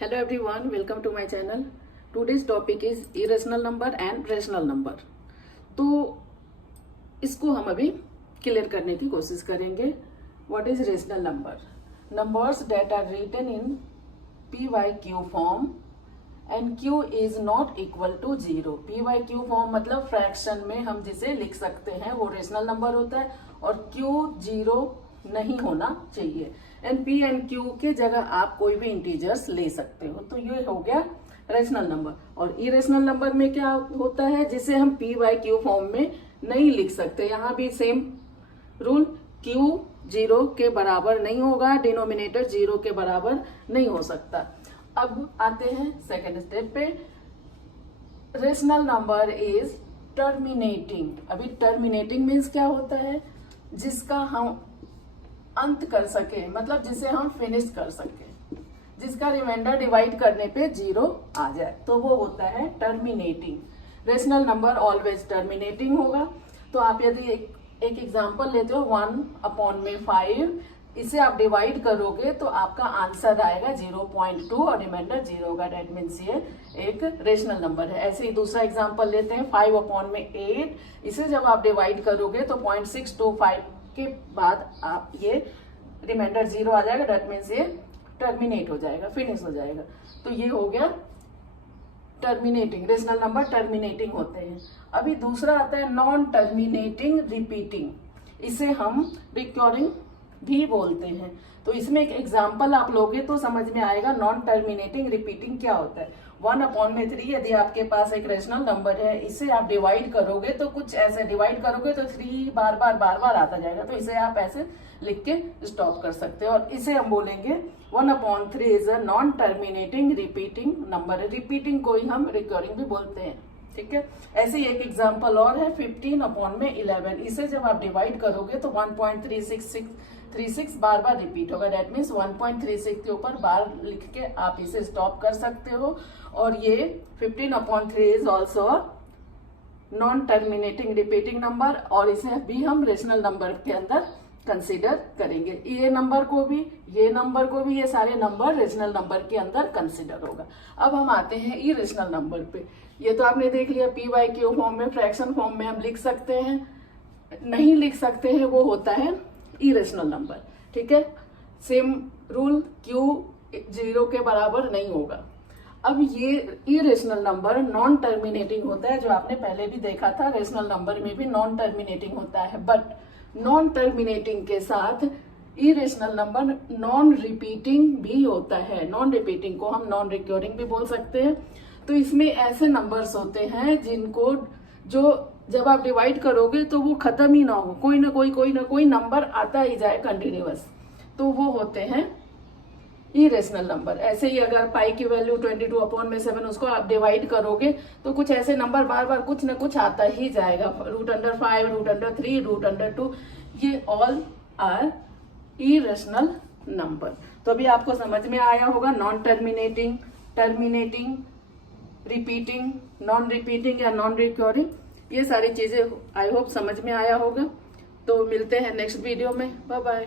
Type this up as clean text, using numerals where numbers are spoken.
Hello everyone, welcome to my channel. Today's topic is irrational number and rational number. तो इसको हम अभी clear करने की कोशिश करेंगे. What is rational number? Numbers that are written in PYQ form and Q is not equal to 0. PYQ form मतलब fraction में हम जिसे लिख सकते हैं वो रेशनल नंबर होता है और Q 0 नहीं होना चाहिए. एंड पी एंड क्यू के जगह आप कोई भी इंटीजर्स ले सकते हो. तो ये हो गया रेशनल नंबर. और इरेशनल नंबर में क्या होता है जिसे हम पी बाई क्यू फॉर्म में नहीं लिख सकते. यहाँ भी सेम रूल, क्यू 0 के बराबर नहीं होगा, डिनोमिनेटर 0 के बराबर नहीं हो सकता. अब आते हैं सेकेंड स्टेप पे. Rational number is terminating. अभी टर्मिनेटिंग मीन्स क्या होता है, जिसका हम अंत कर सके, मतलब जिसे हम फिनिश कर सके, जिसका रिमाइंडर डिवाइड करने पे 0 आ जाए, तो वो होता है terminating. Rational number always terminating होगा. तो आप यदि एक एग्जांपल लेते हो 1/5, इसे आप डिवाइड करोगे तो आपका आंसर आएगा 0.2 और रिमाइंडर 0 होगा. डेट मीन्स ये एक रेशनल नंबर है. ऐसे ही दूसरा एग्जांपल लेते हैं 5/8. इसे जब आप डिवाइड करोगे तो 0.625 के बाद आप ये रिमाइंडर 0 आ जाएगा. डेट मीन्स ये टर्मिनेट हो जाएगा, फिनिश हो जाएगा. तो ये हो गया टर्मिनेटिंग. रेशनल नंबर टर्मिनेटिंग होते हैं. अभी दूसरा आता है नॉन टर्मिनेटिंग रिपीटिंग. इसे हम रिकरिंग भी बोलते हैं. तो इसमें एक एग्जाम्पल आप लोगे तो समझ में आएगा नॉन टर्मिनेटिंग रिपीटिंग क्या होता है. 1/3 यदि आपके पास एक रेशनल नंबर है, इसे आप डिवाइड करोगे तो कुछ ऐसे डिवाइड करोगे तो 3 बार बार आता जाएगा. तो इसे आप ऐसे लिख के स्टॉप कर सकते हो और इसे हम बोलेंगे 1/3 is a non terminating repeating number. Repeating को ही हम रिकरिंग भी बोलते हैं. ठीक है. ऐसे ही एक एग्जाम्पल और है 15/11. इसे जब आप डिवाइड करोगे तो 1.36 बार रिपीट होगा. डेट मीन्स 1.36 के ऊपर बार लिख के आप इसे स्टॉप कर सकते हो. और ये 15/3 is also non terminating repeating number और इसे भी हम रेशनल नंबर के अंदर कंसीडर करेंगे. ये नंबर को भी ये सारे नंबर रेशनल नंबर के अंदर कंसीडर होगा. अब हम आते हैं इरेशनल नंबर पे. ये तो आपने देख लिया, पी बाई क्यू फॉर्म में, फ्रैक्शन फॉर्म में हम लिख सकते हैं. नहीं लिख सकते हैं वो होता है इरेशनल नंबर. ठीक है. सेम रूल, क्यू 0 के बराबर नहीं होगा. अब ये इरेशनल नंबर नॉन टर्मिनेटिंग होता है, जो आपने पहले भी देखा था. रेशनल नंबर में भी नॉन टर्मिनेटिंग होता है, बट नॉन टर्मिनेटिंग के साथ इरेशनल नंबर नॉन रिपीटिंग भी होता है. नॉन रिपीटिंग को हम नॉन रिकरिंग भी बोल सकते हैं. तो इसमें ऐसे नंबर्स होते हैं जिनको जो जब आप डिवाइड करोगे तो वो खत्म ही ना हो, कोई ना कोई नंबर आता ही जाए कंटिन्यूअस. तो वो होते हैं इरेशनल नंबर. ऐसे ही अगर पाई की वैल्यू 22/7, उसको आप डिवाइड करोगे तो कुछ ऐसे नंबर बार कुछ ना कुछ आता ही जाएगा. √5, √3, √2, ये ऑल आर इरेशनल नंबर. तो अभी आपको समझ में आया होगा non terminating, terminating, repeating, non repeating या नॉन रिकरिंग. ये सारी चीजें आई होप समझ में आया होगा. तो मिलते हैं नेक्स्ट वीडियो में. Bye bye.